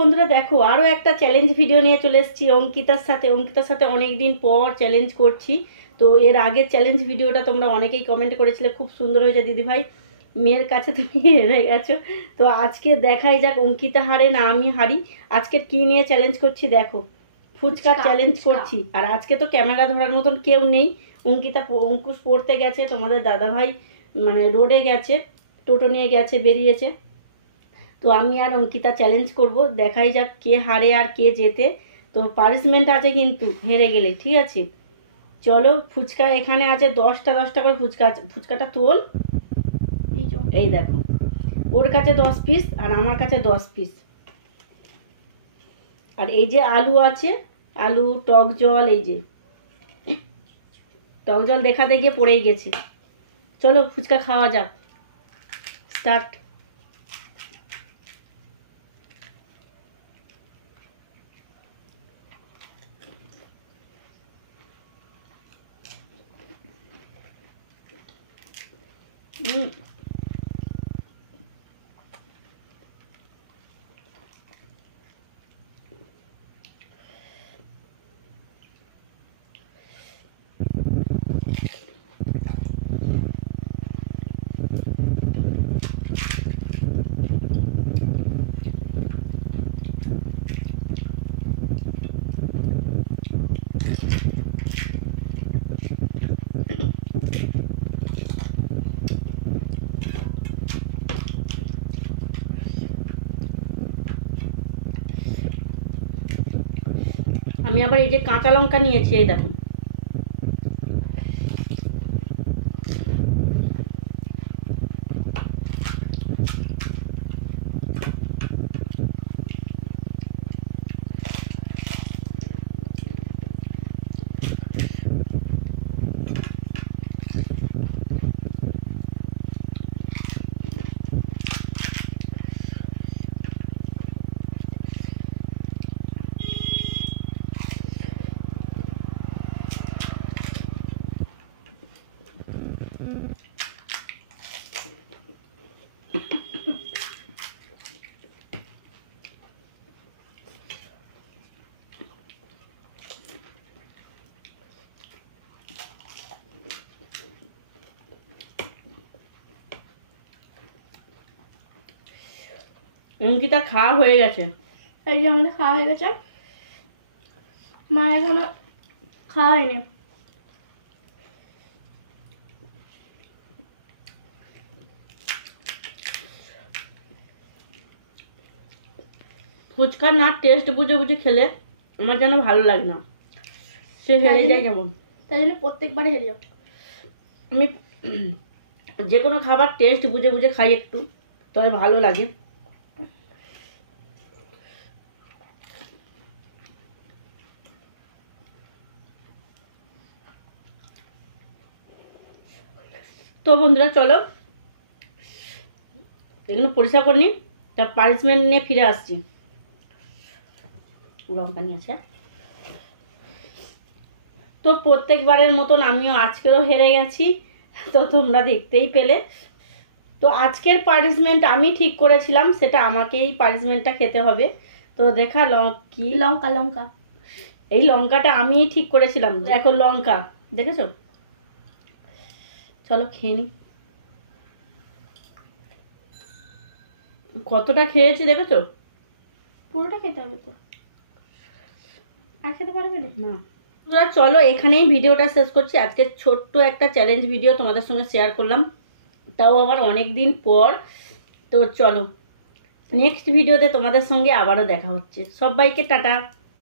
বন্ধুরা দেখো আরো একটা চ্যালেঞ্জ ভিডিও নিয়ে চলে এসেছি অঙ্কিতার সাথে অনেকদিন পর চ্যালেঞ্জ করছি। তো এর আগের চ্যালেঞ্জ ভিডিওটা তোমরা অনেকেই কমেন্ট করেছিলে খুব সুন্দর হয়েছে দিদি ভাই, মেয়ের কাছে তুমি হেরে গেছো। তো আজকে দেখাই যাক অঙ্কিতা হারে না আমি হারি। আজকে কি নিয়ে চ্যালেঞ্জ করছি দেখো, ফুচকা চ্যালেঞ্জ করছি। আর আজকে তো ক্যামেরা ধরার মতন কেউ নেই, অঙ্কুশ পড়তে গেছে, তোমাদের দাদা ভাই মানে রোডে গেছে, টোটো নিয়ে গেছে, বেরিয়েছে। তো আমি আর অঙ্কিতা চ্যালেঞ্জ করব, দেখাই যাক কে হারে আর কে জেতে। তো পানিশমেন্ট আছে কিন্তু হেরে গেলে, ঠিক আছে? চলো, ফুচকা এখানে আছে 10টা করে ফুচকা আছে। ফুচকাটা তোল, এই দেখো, ওর কাছে 10 পিস আর আমার কাছে 10 পিস। আর এই যে আলু আছে, আলু, টক জল, এই যে টক জল দেখাতে গিয়ে পড়েই গেছে। চলো ফুচকা খাওয়া যাক, স্টার্ট। আমি আবার এই যে কাঁচা লঙ্কা নিয়েছি, এই দেখো। অঙ্কিতা খাওয়া হয়ে গেছে, এই যে আমাদের খাওয়া হয়ে গেছে, মা এখনো খাওয়া হয়নি। ফুচকা না টেস্ট বুঝে বুঝে খেলে আমার যেন ভালো লাগে না, সে হেরে যায় কেমন। তাই জন্য প্রত্যেকবারে হেরে যাও। আমি যে কোনো খাবার টেস্ট বুঝে বুঝে খাই একটু, তবে ভালো লাগে। তো বন্ধুরা চলো এগুলো পরিষ্কার করে নিই, তার পানিশমেন্ট নিয়ে ফিরে আসছি। লঙ্কা নিয়েছে। তো প্রত্যেকবারের মতন আমিও আজকেও হেরে গেছি, তো তোমরা দেখতেই পেলে। তো আজকের পানিশমেন্ট আমি ঠিক করেছিলাম, সেটা আমাকেই পানিশমেন্টটা খেতে হবে। তো দেখা কি লঙ্কা লঙ্কা এই লঙ্কাটা আমি ঠিক করেছিলাম, দেখো লঙ্কা দেখেছো। চলো খেয়ে নি, কতটা খেয়েছি দেখেছো। পুরোটা খেতে হবে তো, আর খেতে পারবে না। তোমরা চলো এখানেই ভিডিওটা শেষ করছি। আজকে ছোট্ট একটা চ্যালেঞ্জ ভিডিও তোমাদের সঙ্গে শেয়ার করলাম, তাও আবার অনেক দিন পর। তো চলো নেক্সট ভিডিওতে তোমাদের সঙ্গে আবারও দেখা হচ্ছে। সবাইকে টাটা।